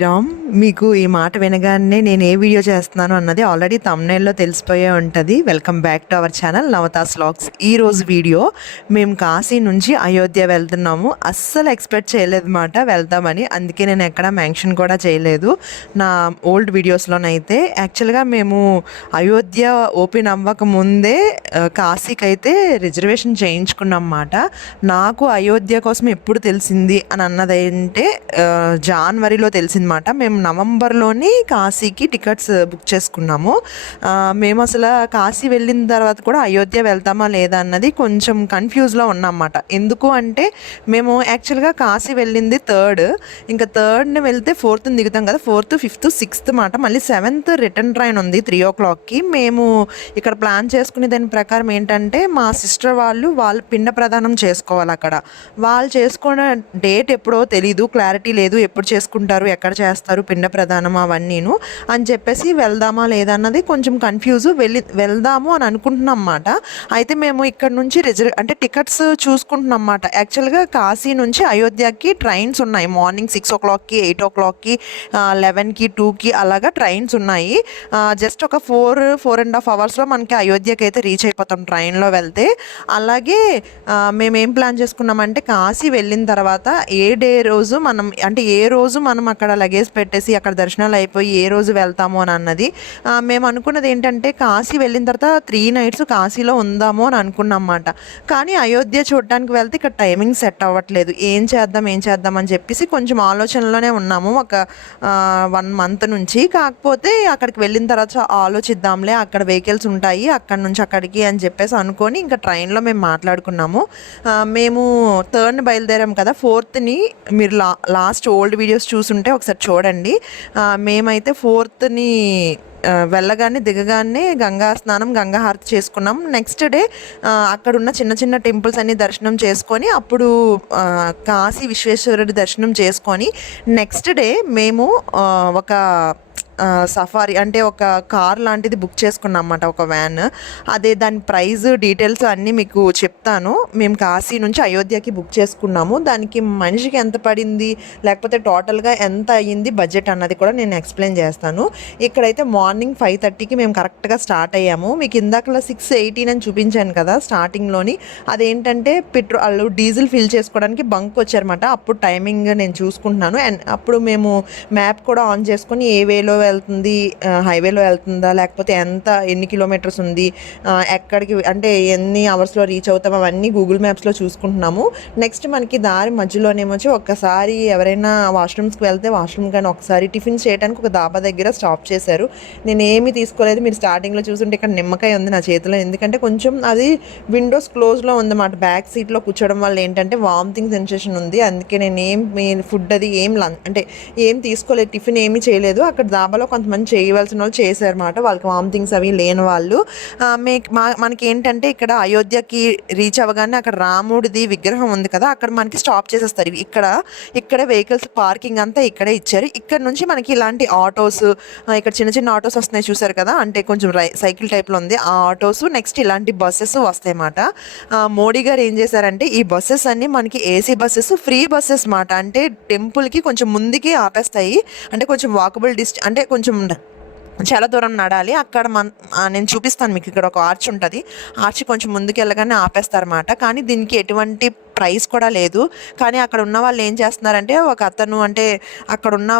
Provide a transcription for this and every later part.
శ్రీరామ్. మీకు ఈ మాట వినగానే నేను ఏ వీడియో చేస్తున్నాను అన్నది ఆల్రెడీ థంబ్‌నెయిల్‌లో తెలిసిపోయే ఉంటది. Welcome back to our channel Navatas vlogs. ఈరోజు వీడియో మేము కాశీ నుంచి అయోధ్య వెళ్తున్నాము. అస్సలు ఎక్స్‌పెక్ట్ చేయలేదన్నమాట వెళ్తామని. అందుకే నేను ఎక్కడ మెన్షన్ కూడా చేయలేదు నా ఓల్డ్ వీడియోస్‌లోనైతే. యాక్చువల్‌గా మేము అయోధ్య ఓపెన్ అవ్వక ముందే కాశీకైతే రిజర్వేషన్ చేయించుకున్నామన్నమాట. నాకు అయోధ్య కోసం ఎప్పుడు తెలిసింది అని అన్నదేంటే జాన్వరిలో తెలిసిందన్నమాట. మేము నవంబర్‌లోని కాశీకి టికెట్స్ బుక్ చేసుకున్నాము. మేము అసలు కాశీ వెళ్ళిన తర్వాత కూడా అయోధ్య వెళ్తామా లేదా అన్నది కొంచెం కన్‌ఫ్యూజ్‌లో ఉన్నామన్నమాట. ఎందుకు అంటే మేము యాక్చువల్‌గా కాశీ వెళ్ళింది థర్డ్. ఇంకా థర్డ్‌ని వెళ్తే ఫోర్త్‌ని దిగుతాం కదా! ఫోర్త్, ఫిఫ్త్, సిక్స్త్ మాట. మళ్ళీ సెవెంత్ రిటర్న్ ట్రైన్ ఉంది 3:00కి. మేము ఇక్కడ ప్లాన్ చేసుకునే దాని ప్రకారం ఏంటంటే మా సిస్టర్ వాళ్ళు పిండ ప్రదానం చేసుకోవాలక్కడ. వాళ్ళు చేసుకునే డేట్ ఎప్పుడో తెలీదు, క్లారిటీ లేదు. ఎప్పుడు చేసుకుంటారు, ఎక్కడ చేస్తారు పిండ ప్రదానం అవన్నీను అని చెప్పేసి వెళ్దామా లేదా అన్నది కొంచెం కన్‌ఫ్యూజ్. వెళ్దాము అని అనుకుంటున్నాం అన్నమాట. అయితే మేము ఇక్కడ నుంచి అంటే టికెట్స్ చూసుకుంటున్నాం అన్నమాట. యాక్చువల్‌గా కాశీ నుంచి అయోధ్యకి ట్రైన్స్ ఉన్నాయి. మార్నింగ్ 6:00కి, 8:00కి, 11కి, 2కి అలాగా ట్రైన్స్ ఉన్నాయి. జస్ట్ ఒక 4.5 అవర్స్‌లో మనకి అయోధ్యకి అయితే రీచ్ అయిపోతాం ట్రైన్‌లో వెళ్తే. అలాగే మేమేం ప్లాన్ చేసుకున్నామంటే కాశీ వెళ్ళిన తర్వాత ఏ రోజు మనం అక్కడ లగేజ్ పెట్టేసి అక్కడ దర్శనాలు అయిపోయి ఏ రోజు వెళ్తాము అని అన్నది. మేము అనుకున్నది ఏంటంటే కాశీ వెళ్ళిన తర్వాత 3 నైట్స్ కాశీలో ఉందాము అని అనుకున్నాం అన్నమాట. కానీ అయోధ్య చూడడానికి వెళ్తే ఇక్కడ టైమింగ్ సెట్ అవ్వట్లేదు. ఏం చేద్దాం అని చెప్పేసి కొంచెం ఆలోచనలోనే ఉన్నాము ఒక 1 మంత్ నుంచి. కాకపోతే అక్కడికి వెళ్ళిన తర్వాత ఆలోచిద్దాంలే, అక్కడ వెహికల్స్ ఉంటాయి అక్కడి నుంచి అక్కడికి అని చెప్పేసి అనుకొని ఇంకా ట్రైన్లో మేము మాట్లాడుకున్నాము. మేము థర్డ్‌ని బయలుదేరాం కదా! ఫోర్త్‌ని మీరు లాస్ట్ ఓల్డ్ వీడియోస్ చూసుంటే ఒకసారి చూడండి. మేమైతే ఫోర్త్‌ని వెళ్ళగానే దిగగానే గంగా స్నానం, గంగా హారతి చేసుకున్నాం. నెక్స్ట్ డే అక్కడున్న చిన్న చిన్న టెంపుల్స్ అన్నీ దర్శనం చేసుకొని అప్పుడు కాశీ విశ్వేశ్వరుడి దర్శనం చేసుకొని నెక్స్ట్ డే మేము ఒక సఫారీ అంటే ఒక కార్ లాంటిది బుక్ చేసుకున్నాం అన్నమాట, ఒక వ్యాన్. అదే దాని ప్రైస్ డీటెయిల్స్ అన్నీ మీకు చెప్తాను. మేము కాశీ నుంచి అయోధ్యకి బుక్ చేసుకున్నాము. దానికి మనిషికి ఎంత పడింది, లేకపోతే టోటల్గా ఎంత అయ్యింది బడ్జెట్ అన్నది కూడా నేను ఎక్స్ప్లెయిన్ చేస్తాను. ఇక్కడైతే మార్నింగ్ 5:30కి మేము కరెక్ట్గా స్టార్ట్ అయ్యాము. మీకు ఇందాకలా 6:18 అని చూపించాను కదా స్టార్టింగ్లోని. అదేంటంటే పెట్రోల్ డీజిల్ ఫిల్ చేసుకోవడానికి బంక్ వచ్చారన్నమాట. అప్పుడు టైమింగ్ నేను చూసుకుంటున్నాను. అండ్ అప్పుడు మేము మ్యాప్ కూడా ఆన్ చేసుకొని ఏ వేలో వెళ్తుంది, హైవేలో వెళ్తుందా, లేకపోతే ఎన్ని కిలోమీటర్స్ ఉంది, ఎక్కడికి అంటే ఎన్ని అవర్స్లో రీచ్ అవుతాం అవన్నీ గూగుల్ మ్యాప్స్లో చూసుకుంటున్నాము. నెక్స్ట్ మనకి దారి మధ్యలోనేమో ఒక్కసారి ఎవరైనా వాష్రూమ్స్కి వెళ్తే వాష్రూమ్ కానీ ఒకసారి టిఫిన్ చేయడానికి ఒక దాబా దగ్గర స్టాప్ చేశారు. నేను ఏమీ తీసుకోలేదు. మీరు స్టార్టింగ్లో చూసుంటే ఇక్కడ నిమ్మకాయ ఉంది నా చేతిలో. ఎందుకంటే కొంచెం అది విండోస్ క్లోజ్లో ఉందన్నమాట. బ్యాక్ సీట్లో కూర్చోవడం వల్ల ఏంటంటే వామిటింగ్ సెన్సేషన్ ఉంది. అందుకే నేను ఫుడ్ అది అంటే ఏం తీసుకోలేదు, టిఫిన్ ఏమీ చేయలేదు. అక్కడ దాబాలో కొంతమంది చేయవలసిన వాళ్ళు చేశారన్నమాట, వాళ్ళకి వామిటింగ్స్ అవి లేని వాళ్ళు. మనకి ఏంటంటే ఇక్కడ అయోధ్యకి రీచ్ అవ్వగానే అక్కడ రాముడిది విగ్రహం ఉంది కదా, అక్కడ మనకి స్టాప్ చేసేస్తారు. ఇక్కడే వెహికల్స్ పార్కింగ్ అంతా ఇక్కడే ఇచ్చారు. ఇక్కడ నుంచి మనకి ఇలాంటి ఆటోస్, ఇక్కడ చిన్న చిన్న ఆటోస్ వస్తున్నాయి చూసారు కదా, అంటే కొంచెం సైకిల్ టైప్లో ఉంది ఆ ఆటోస్. నెక్స్ట్ ఇలాంటి బస్సెస్ వస్తాయి అన్నమాట. మోడీ గారు ఏం చేశారంటే ఈ బస్సెస్ అన్నీ మనకి ఏసీ బస్సెస్, ఫ్రీ బస్సెస్ మాట. అంటే టెంపుల్కి కొంచెం ముందుకి ఆపేస్తాయి. అంటే కొంచెం వాకబుల్ అంటే కొంచెం చాలా దూరం నడాలి. అక్కడ నేను చూపిస్తాను మీకు. ఇక్కడ ఒక ఆర్చ్ ఉంటుంది. ఆర్చ్ కొంచెం ముందుకు వెళ్ళగానే ఆపేస్తారన్నమాట. కానీ దీనికి ఎటువంటి ప్రైస్ కూడా లేదు. కానీ అక్కడ ఉన్న వాళ్ళు ఏం చేస్తున్నారంటే ఒక అతను, అంటే అక్కడ ఉన్న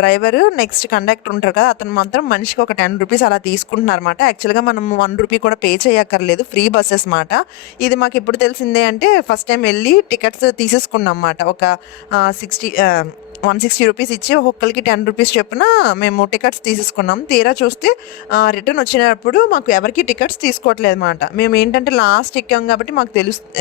డ్రైవరు నెక్స్ట్ కండక్టర్ ఉంటారు కదా, అతను మాత్రం మనిషికి ఒక 10 రూపీస్ అలా తీసుకుంటున్నారు అన్నమాట. యాక్చువల్గా మనం 1 రూపీ కూడా పే చేయక్కర్లేదు, ఫ్రీ బస్సెస్ మాట. ఇది మాకు ఎప్పుడు తెలిసిందే అంటే ఫస్ట్ టైం వెళ్ళి టికెట్స్ తీసేసుకున్నాం అన్నమాట. ఒక 160 రూపీస్ ఇచ్చి ఒక్కొక్కరికి 10 రూపీస్ చొప్పున మేము టికెట్స్ తీసేసుకున్నాం. తీరా చూస్తే రిటర్న్ వచ్చినప్పుడు మాకు ఎవరికి టికెట్స్ తీసుకోవట్లేదు అనమాట. మేము ఏంటంటే లాస్ట్ ఎక్కాం కాబట్టి మాకు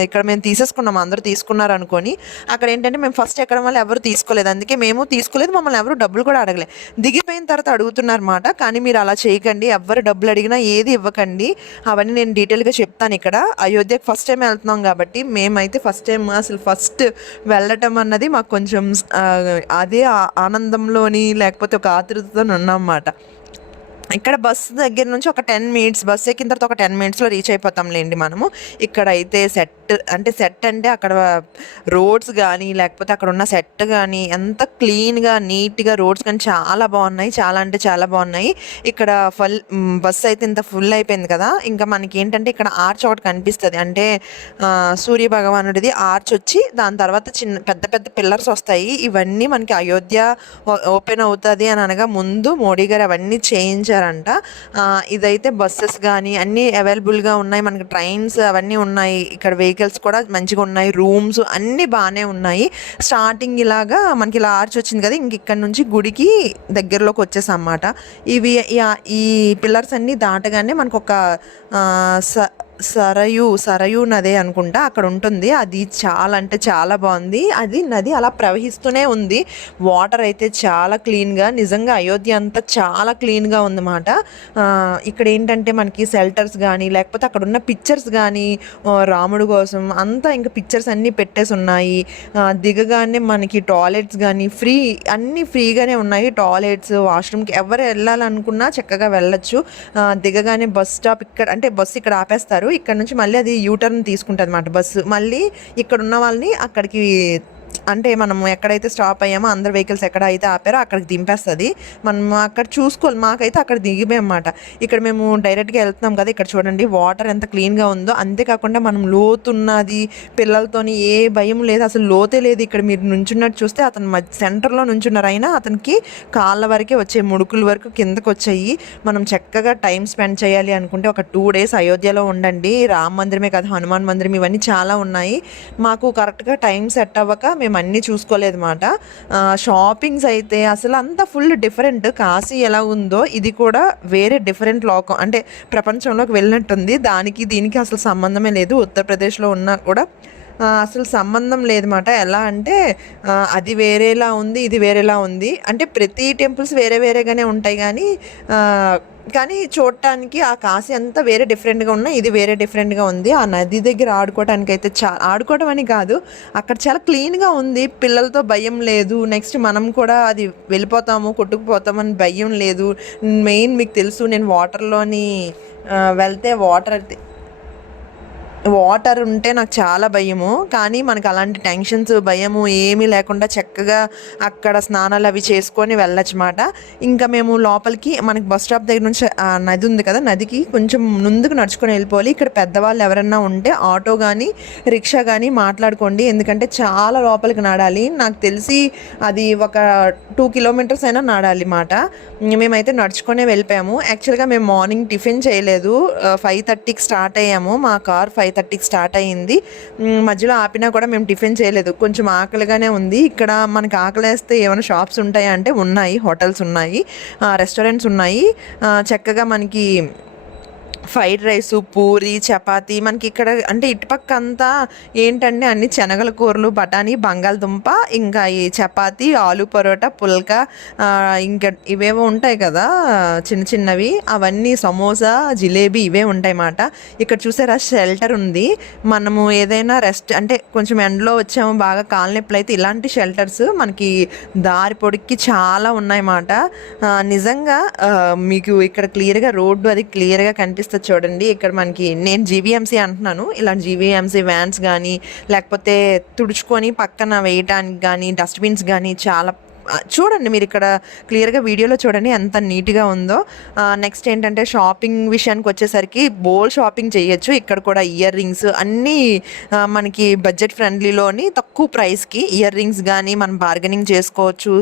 ఇక్కడ మేము తీసేసుకున్నాం, అందరూ తీసుకున్నారు అనుకొని. అక్కడ ఏంటంటే మేము ఫస్ట్ ఎక్కడం వల్ల ఎవరు తీసుకోలేదు, అందుకే మేము తీసుకోలేదు. మమ్మల్ని ఎవరు డబ్బులు కూడా అడగలేదు. దిగిపోయిన తర్వాత అడుగుతున్నారన్నమాట. కానీ మీరు అలా చేయకండి, ఎవరు డబ్బులు అడిగినా ఏది ఇవ్వకండి. అవన్నీ నేను డీటెయిల్గా చెప్తాను ఇక్కడ. అయోధ్యకి ఫస్ట్ టైం వెళ్తున్నాం కాబట్టి మేమైతే ఫస్ట్ వెళ్ళటం అన్నది మాకు కొంచెం అదే ఆనందంలోని లేకపోతే ఒక ఆతృతతో ఉన్నామన్నమాట. ఇక్కడ బస్సు దగ్గర నుంచి ఒక 10 మినిట్స్, బస్సు ఎక్కిన తర్వాత ఒక 10 మినిట్స్‌లో రీచ్ అయిపోతాంలేండి మనము. ఇక్కడైతే సెట్ అంటే అక్కడ రోడ్స్ గానీ, లేకపోతే అక్కడున్న సెట్ గానీ ఎంత క్లీన్‌గా, నీట్‌గా రోడ్స్ కానీ చాలా బావున్నాయి. చాలా అంటే చాలా బావున్నాయి. ఇక్కడ బస్సు అయితే ఇంత ఫుల్ అయిపోయింది కదా! ఇంకా మనకేంటంటే ఇక్కడ ఆర్చ్ ఒకటి కనిపిస్తది. అంటే సూర్య భగవానుడిది ఆర్చ్ వచ్చి దాని తర్వాత పెద్ద పెద్ద పిల్లర్స్ వస్తాయి. ఇవన్నీ మనకి అయోధ్య ఓపెన్ అవుతది అని అనగా ముందు మోడీ గారు అవన్నీ చేయించారంట. ఇదైతే బస్సెస్ గానీ అన్నీ అవైలబుల్‌గా ఉన్నాయి. మనకి ట్రైన్స్ అవన్నీ ఉన్నాయి. ఇక్కడ వెహికల్స్ కూడా మంచిగా ఉన్నాయి. రూమ్స్ అన్నీ బానే ఉన్నాయి. స్టార్టింగ్ ఇలాగా మనకి ఇలా ఆర్చ్ వచ్చింది కదా! ఇంక ఇక్కడ నుంచి గుడికి దగ్గరలోకి వచ్చేసామన్నమాట. ఈ పిల్లర్స్ అన్నీ దాటగానే మనకొక ఆహ్, స సరయూ నదే అనుకుంటా అక్కడ ఉంటుంది. అది చాలా అంటే చాలా బాగుంది. అది నది అలా ప్రవహిస్తూనే ఉంది. వాటర్ అయితే చాలా క్లీన్‌గా, నిజంగా అయోధ్య అంతా చాలా క్లీన్‌గా ఉందన్నమాట. ఇక్కడ ఏంటంటే మనకి షెల్టర్స్ గానీ, లేకపోతే అక్కడున్న పిక్చర్స్ గానీ, రాముడు కోసం అంతా ఇంకా పిక్చర్స్ అన్నీ పెట్టేసున్నాయి. దిగగానే మనకి టాయిలెట్స్ గానీ అన్నీ ఫ్రీగానే ఉన్నాయి. టాయిలెట్స్, వాష్‌రూమ్‌కి ఎవరు ఎళ్ళాలనుకున్నా చక్కగా వెళ్ళొచ్చు. దిగగానే బస్ స్టాప్ అంటే బస్సు ఇక్కడ ఆపేస్తారు. ఇక్కడ నుంచి మళ్ళీ అది యూటర్న్ తీసుకుంటదన్నమాట బస్సు. మళ్ళీ ఇక్కడున్న వాళ్ళని అక్కడికి, అంటే మనం ఎక్కడైతే స్టాప్ అయ్యామో అందరు వెహికల్స్ ఎక్కడ అయితే ఆపారో అక్కడికి దింపేస్తది. మనం అక్కడ చూసుకోవాలి. మాకైతే అక్కడ దిగిపోయామన్నమాట. ఇక్కడ మేము డైరెక్ట్‌గా వెళ్తున్నాం కదా! ఇక్కడ చూడండి వాటర్ ఎంత క్లీన్‌గా ఉందో. అంతేకాకుండా మనం లోతున్నది, పిల్లలతోని ఏ భయం లేదు. అసలు లోతే లేదు. ఇక్కడ మీరు నుంచున్నట్టు చూస్తే అతను సెంటర్‌లో నుంచున్నారు. అయినా అతనికి కాళ్ళ వరకే వచ్చాయి. ముడుకుల వరకు కిందకొచ్చాయి. మనం చక్కగా టైం స్పెండ్ చేయాలి అనుకుంటే ఒక 2 డేస్ అయోధ్యలో ఉండండి. రామ మందిరమే కాదు, హనుమాన్ మందిరం ఇవన్నీ చాలా ఉన్నాయి. మాకు కరెక్ట్‌గా టైం సెట్ అవ్వక మేము అన్నీ చూసుకోలేదన్నమాట. షాపింగ్స్ అయితే అసలు అంతా ఫుల్ డిఫరెంట్. కాశీ ఎలా ఉందో ఇది కూడా వేరే డిఫరెంట్ లోకం, అంటే ప్రపంచంలోకి వెళ్ళినట్టుంది. దానికి దీనికి అసలు సంబంధమే లేదు. ఉత్తరప్రదేశ్‌లో ఉన్నా కూడా అసలు సంబంధం లేదన్నమాట. ఎలా అంటే అది వేరేలా ఉంది, ఇది వేరేలా ఉంది. అంటే ప్రతి టెంపుల్స్ వేరే వేరేగానే ఉంటాయి కానీ చూడటానికి ఆ కాశీ అంతా వేరే డిఫరెంట్‌గా ఉన్నాయి. ఇది వేరే డిఫరెంట్‌గా ఉంది. ఆ నది దగ్గర ఆడుకోవటానికైతే ఆడుకోవడం అని కాదు, అక్కడ చాలా క్లీన్‌గా ఉంది. పిల్లలతో భయం లేదు. నెక్స్ట్ మనం కూడా అది వెళ్ళిపోతాము, కొట్టుకుపోతామని భయం లేదు. మెయిన్ మీకు తెలుసు నేను వాటర్‌లోని వెళ్తే వాటర్ ఉంటే నాకు చాలా భయము. కానీ మనకు అలాంటి టెన్షన్స్, భయము ఏమీ లేకుండా చక్కగా అక్కడ స్నానాలు అవి చేసుకొని వెళ్ళొచ్చన్నమాట. ఇంకా మేము లోపలికి మనకి బస్ స్టాప్ దగ్గర నుంచి నది ఉంది కదా! నదికి కొంచెం ముందుకు నడుచుకొని వెళ్ళిపోవాలి. ఇక్కడ పెద్దవాళ్ళు ఎవరన్నా ఉంటే ఆటో కానీ, రిక్షా కానీ మాట్లాడుకోండి. ఎందుకంటే చాలా లోపలికి నడాలి. నాకు తెలిసి అది ఒక 2 కిలోమీటర్స్ అయినా నడాలి మాట. మేమైతే నడుచుకునే వెళ్ళిపోయాము. యాక్చువల్‌గా మేము మార్నింగ్ టిఫిన్ చేయలేదు. 5:30కి స్టార్ట్ అయ్యాము. మా కార్ 5:30కి స్టార్ట్ అయ్యింది. మధ్యలో ఆపినా కూడా మేము టిఫిన్ చేయలేదు. కొంచెం ఆకలిగానే ఉంది. ఇక్కడ మనకి ఆకలేస్తే ఏమైనా షాప్స్ ఉంటాయా అంటే ఉన్నాయి. హోటల్స్ ఉన్నాయి, రెస్టారెంట్స్ ఉన్నాయి. చక్కగా మనకి ఫ్రైడ్ రైసు, పూరి, చపాతీ మనకి ఇక్కడ అంటే ఇటుపక్క అంతా ఏంటంటే అన్ని శనగల కూరలు, బఠానీ, బంగాళదుంప, ఇంకా ఈ చపాతీ, ఆలు పరోటా, పుల్కా, ఇంకా ఇవేవో ఉంటాయి కదా చిన్న చిన్నవి, అవన్నీ సమోసా, జిలేబీ ఇవే ఉంటాయన్నమాట. ఇక్కడ చూసారా షెల్టర్ ఉంది. మనము ఏదైనా అంటే కొంచెం ఎండలో వచ్చాము, బాగా కాళ్ళ నొప్పులు అయితే ఇలాంటి షెల్టర్స్ మనకి దారి పొడికి చాలా ఉన్నాయన్నమాట. నిజంగా మీకు ఇక్కడ క్లియర్‌గా రోడ్డు అది క్లియర్‌గా కనిపిస్తుంది చూడండి. ఇక్కడ మనకి నేను జీవీఎంసీ అంటున్నాను. ఇలాంటి జీవీఎంసీ వ్యాన్స్ కానీ, లేకపోతే తుడుచుకొని పక్కన వేయటానికి కానీ, డస్ట్బిన్స్ కానీ చాలా చూడండి. మీరు ఇక్కడ క్లియర్‌గా వీడియోలో చూడండి ఎంత నీట్‌గా ఉందో. నెక్స్ట్ ఏంటంటే షాపింగ్ విషయానికి వచ్చేసరికి షాపింగ్ చేయొచ్చు. ఇక్కడ కూడా ఇయర్ రింగ్స్ అన్నీ మనకి బడ్జెట్ ఫ్రెండ్లీలోని తక్కువ ప్రైస్‌కి ఇయర్ రింగ్స్ కానీ మనం బార్గెనింగ్ చేసుకోవచ్చు.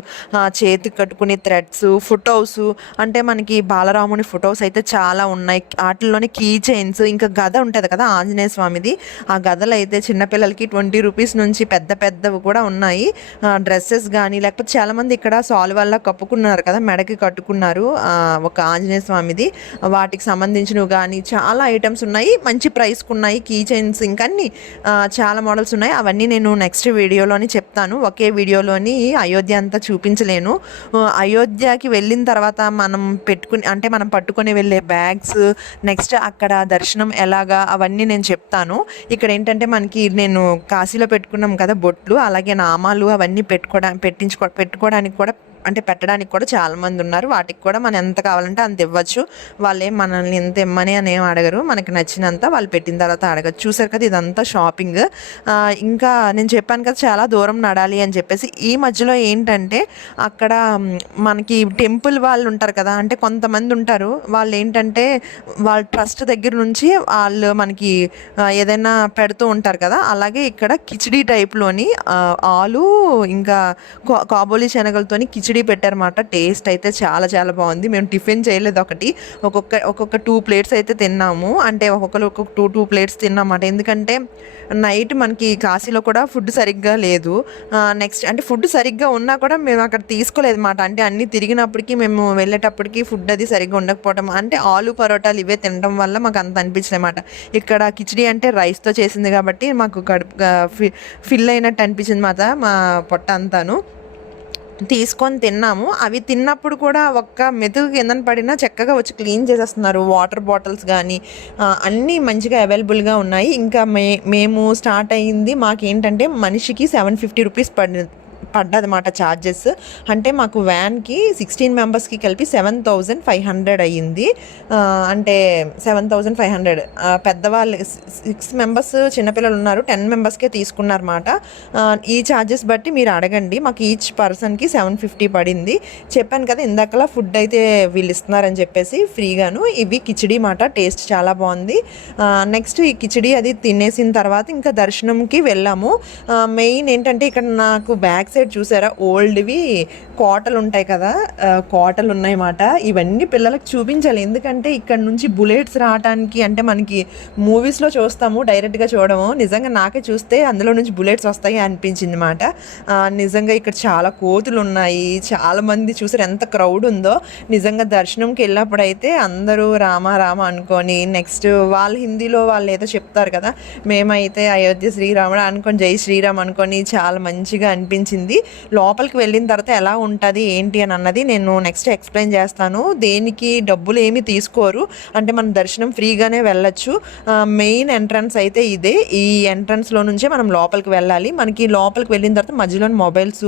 చేతికి కట్టుకునే థ్రెడ్స్, ఫోటోస్, అంటే మనకి బాలరాముని ఫొటోస్ అయితే చాలా ఉన్నాయి. ఆటిల్లోనే కీ చైన్స్, ఇంకా గద ఉంటుంది కదా ఆంజనేయ స్వామిది, ఆ గదలు అయితే చిన్నపిల్లలకి 20 రూపీస్ నుంచి పెద్ద పెద్దవి కూడా ఉన్నాయి. డ్రెస్సెస్ కానీ, లేకపోతే చాలామంది ఇక్కడ సాల్ వల్ల కప్పుకున్నారు కదా, మెడకి కట్టుకున్నారు ఒక ఆంజనేయ స్వామిది. వాటికి సంబంధించినవి కానీ చాలా ఐటమ్స్ ఉన్నాయి. మంచి ప్రైస్కి ఉన్నాయి. కీ చైన్స్ ఇంకా అన్ని చాలా మోడల్స్ ఉన్నాయి. అవన్నీ నేను నెక్స్ట్ వీడియోలోని చెప్తాను. ఒకే వీడియోలోని అయోధ్య అంతా చూపించలేను. అయోధ్యకి వెళ్ళిన తర్వాత మనం పట్టుకొని వెళ్ళే బ్యాగ్స్, నెక్స్ట్ అక్కడ దర్శనం ఎలాగా అవన్నీ నేను చెప్తాను. ఇక్కడ ఏంటంటే మనకి నేను కాశీలో పెట్టుకున్నాం కదా బొట్లు, అలాగే నామాలు అవన్నీ పెట్టుకోవడానికి కూడా అంటే పెట్టడానికి కూడా చాలామంది ఉన్నారు. వాటికి కూడా మనం ఎంత కావాలంటే అంత ఇవ్వచ్చు. వాళ్ళేం మనల్ని ఇంత ఇమ్మని అని ఏం అడగరు. మనకి నచ్చినంత వాళ్ళు పెట్టిన తర్వాత అడగచ్చు. చూసారు కదా ఇదంతా షాపింగ్. ఇంకా నేను చెప్పాను కదా చాలా దూరం నడాలి అని చెప్పేసి. ఈ మధ్యలో ఏంటంటే అక్కడ మనకి టెంపుల్ వాళ్ళు ఉంటారు కదా, అంటే కొంతమంది ఉంటారు. వాళ్ళు ఏంటంటే వాళ్ళ ట్రస్ట్ దగ్గర నుంచి వాళ్ళు మనకి ఏదైనా పెడుతూ ఉంటారు కదా. అలాగే ఇక్కడ కిచిడీ టైప్లోని ఆలు ఇంకా కాబోలి శనగలతోని కిచిడీ పెట్టారన్నమాట. టేస్ట్ అయితే చాలా చాలా బాగుంది. మేము టిఫిన్ చేయలేదు, ఒక్కొక్క 2 ప్లేట్స్ అయితే తిన్నాము. అంటే ఒక్కొక్కరు ఒక్కొక్క 2 ప్లేట్స్ తిన్నామాట. ఎందుకంటే నైట్ మనకి కాశీలో కూడా ఫుడ్ సరిగ్గా లేదు. నెక్స్ట్ అంటే ఫుడ్ సరిగ్గా ఉన్నా కూడా మేము అక్కడ తీసుకోలేదు మాట. అంటే అన్నీ తిరిగినప్పటికీ మేము వెళ్ళేటప్పటికి ఫుడ్ అది సరిగ్గా ఉండకపోవడం, అంటే ఆలు పరోటాలు ఇవే తినడం వల్ల మాకు అంత అనిపించింది అన్నమాట. ఇక్కడ కిచిడీ అంటే రైస్తో చేసింది కాబట్టి మాకు కడుపు ఫిల్ అయినట్టు అనిపించింది మాట, మా పొట్ట అంతాను. తీసుకొని తిన్నాము. అవి తిన్నప్పుడు కూడా ఒక్క మెతుకు కిందన పడినా చక్కగా వచ్చి క్లీన్ చేసేస్తున్నారు. వాటర్ బాటిల్స్ కానీ అన్నీ మంచిగా అవైలబుల్గా ఉన్నాయి. ఇంకా మేము స్టార్ట్ అయ్యింది మాకేంటంటే మనిషికి 750 రూపీస్ పడ్డదన్నమాట ఛార్జెస్. అంటే మాకు వ్యాన్కి 16 మెంబర్స్కి కలిపి 7500 అయ్యింది. అంటే 7500 పెద్దవాళ్ళు 6 మెంబర్స్ చిన్నపిల్లలు ఉన్నారు, 10 మెంబర్స్కే తీసుకున్నారన్నమాట. ఈ ఛార్జెస్ బట్టి మీరు అడగండి. మాకు ఈచ్ పర్సన్కి 750 పడింది. చెప్పాను కదా ఇందాకలా ఫుడ్ అయితే వీళ్ళు ఇస్తున్నారని చెప్పేసి ఫ్రీగాను. ఇవి కిచిడీ మాట, టేస్ట్ చాలా బాగుంది. నెక్స్ట్ ఈ కిచిడీ అది తినేసిన తర్వాత ఇంకా దర్శనంకి వెళ్ళాము. మెయిన్ ఏంటంటే ఇక్కడ నాకు బ్యాక్ సైడ్ చూసారా ఓల్డ్వి కోటలు ఉంటాయి కదా, కోటలు ఉన్నాయన్నమాట. ఇవన్నీ పిల్లలకు చూపించాలి. ఎందుకంటే ఇక్కడ నుంచి బుల్లెట్స్ రావడానికి, అంటే మనకి మూవీస్లో చూస్తాము డైరెక్ట్గా చూడము, నిజంగా నాకే చూస్తే అందులో నుంచి బుల్లెట్స్ వస్తాయి అనిపించింది అన్నమాట. నిజంగా ఇక్కడ చాలా కోతులు ఉన్నాయి. చాలామంది చూసారు ఎంత క్రౌడ్ ఉందో. నిజంగా దర్శనంకి వెళ్ళినప్పుడు అయితే అందరూ రామ రామ అనుకొని, నెక్స్ట్ వాళ్ళు హిందీలో వాళ్ళు ఏదో చెప్తారు కదా, మేమైతే అయోధ్య శ్రీరాముడు అనుకొని జై శ్రీరామ్ అనుకొని చాలా మంచిగా అనిపించింది. లోపలికి వెళ్ళిన తర్వాత ఎలా ఉంటుంది ఏంటి అని అన్నది నేను నెక్స్ట్ ఎక్స్ప్లెయిన్ చేస్తాను. దేనికి డబ్బులు ఏమి తీసుకోరు, అంటే మన దర్శనం ఫ్రీగానే వెళ్ళొచ్చు. మెయిన్ ఎంట్రన్స్ అయితే ఇదే. ఈ ఎంట్రన్స్లో నుంచే మనం లోపలికి వెళ్ళాలి. మనకి లోపలికి వెళ్ళిన తర్వాత మధ్యలో మొబైల్స్,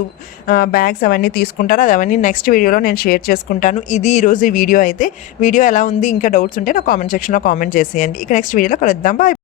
బ్యాగ్స్ అవన్నీ తీసుకుంటారు. అది అవన్నీ నెక్స్ట్ వీడియోలో నేను షేర్ చేసుకుంటాను. ఇది ఈరోజు ఈ వీడియో అయితే. వీడియో ఎలా ఉంది, ఇంకా డౌట్స్ ఉంటే నా కామెంట్ సెక్షన్లో కామెంట్ చేసేయండి. ఇక నెక్స్ట్ వీడియోలో కలుద్దాం. బాయ్.